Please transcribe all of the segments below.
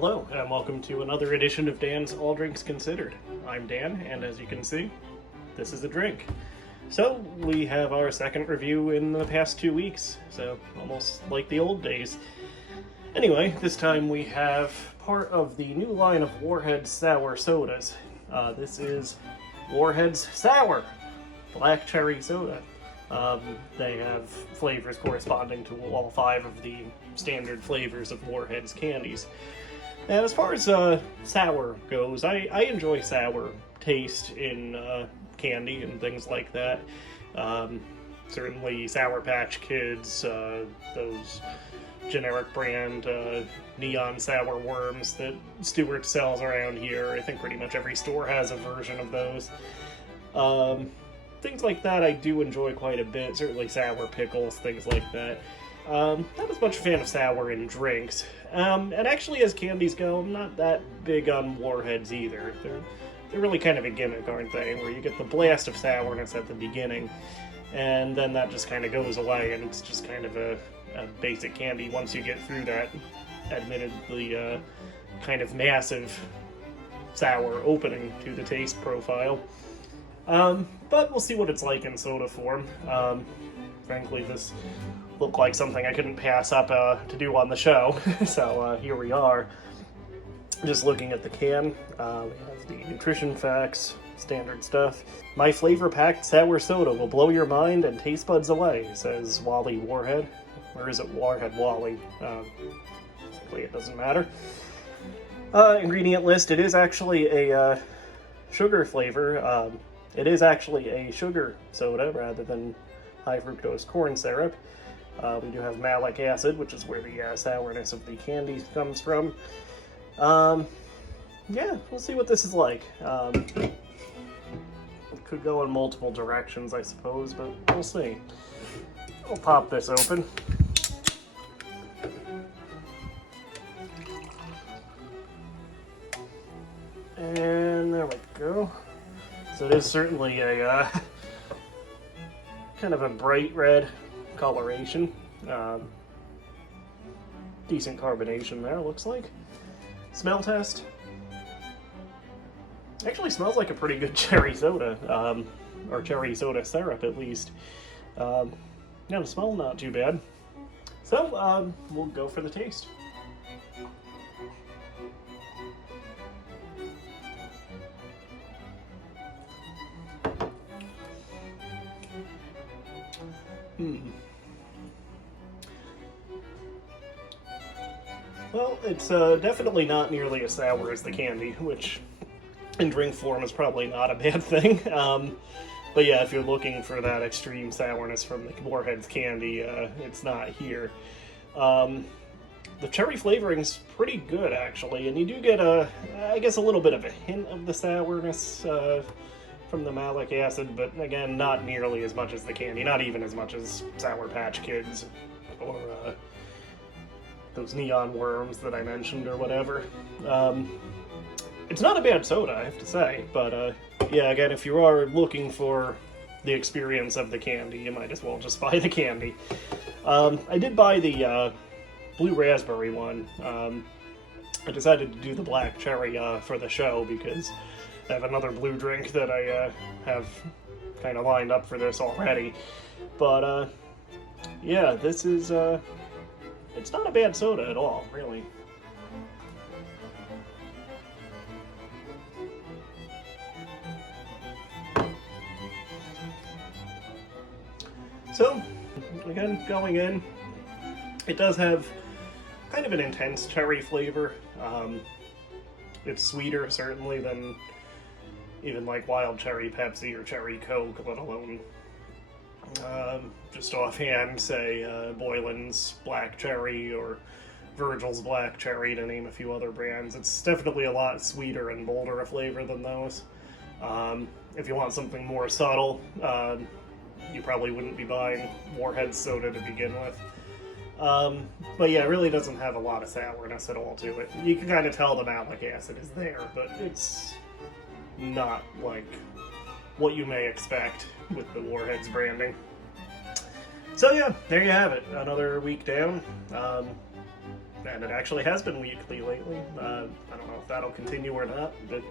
Hello, and welcome to another edition of Dan's All Drinks Considered. I'm Dan, and as you can see, this is a drink. So, we have our second review in the past 2 weeks, so almost like the old days. Anyway, this time we have part of the new line of Warheads sour sodas. This is Warheads Sour Black Cherry Soda. They have flavors corresponding to all 5 of the standard flavors of Warheads candies. And as far as sour goes, I enjoy sour taste in candy and things like that. Certainly Sour Patch Kids, those generic brand neon sour worms that Stewart sells around here. I think pretty much every store has a version of those. Things like that I do enjoy quite a bit, certainly sour pickles, things like that. Not as much a fan of sour in drinks. And actually, as candies go, I'm not that big on Warheads either. They're really kind of a gimmick, aren't they? Where you get the blast of sourness at the beginning, and then that just kind of goes away, and it's just kind of a basic candy once you get through that, admittedly, kind of massive sour opening to the taste profile. But we'll see what it's like in soda form. Frankly, this looked like something I couldn't pass up to do on the show, so here we are. Just looking at the can, we have the nutrition facts, standard stuff. My flavor-packed sour soda will blow your mind and taste buds away, says Wally Warhead. Or is it Warhead Wally? It doesn't matter. Ingredient list, it is actually a sugar flavor. It is actually a sugar soda rather than high fructose corn syrup. We do have malic acid, which is where the sourness of the candy comes from. Yeah, we'll see what this is like. It could go in multiple directions, I suppose, but we'll see. I'll pop this open. And there we go. So it is certainly a kind of a bright red coloration. Decent carbonation there, looks like. Smell test. Actually smells like a pretty good cherry soda, or cherry soda syrup at least. Yeah, the smell not too bad. So we'll go for the taste. Well, it's definitely not nearly as sour as the candy, which in drink form is probably not a bad thing. But yeah, if you're looking for that extreme sourness from the Warheads candy, it's not here. The cherry flavoring's pretty good, actually, and you do get I guess a little bit of a hint of the sourness from the malic acid, but again, not nearly as much as the candy, not even as much as Sour Patch Kids or those neon worms that I mentioned or whatever. It's not a bad soda, I have to say, but yeah, again, if you are looking for the experience of the candy, you might as well just buy the candy. I did buy the blue raspberry one. I decided to do the black cherry for the show because I have another blue drink that I have kind of lined up for this already. But yeah, this is it's not a bad soda at all, really. So, again, going in, it does have kind of an intense cherry flavor. It's sweeter, certainly, than even like Wild Cherry Pepsi or Cherry Coke, let alone just offhand, say, Boylan's Black Cherry or Virgil's Black Cherry, to name a few other brands. It's definitely a lot sweeter and bolder a flavor than those. If you want something more subtle, you probably wouldn't be buying Warheads soda to begin with. But yeah, it really doesn't have a lot of sourness at all to it. You can kind of tell the malic acid is there, but it's not like what you may expect with the Warheads branding. So yeah, there you have it. Another week down. And it actually has been weekly lately. I don't know if that'll continue or not, but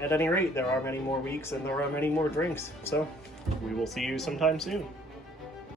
at any rate, there are many more weeks and there are many more drinks. So we will see you sometime soon.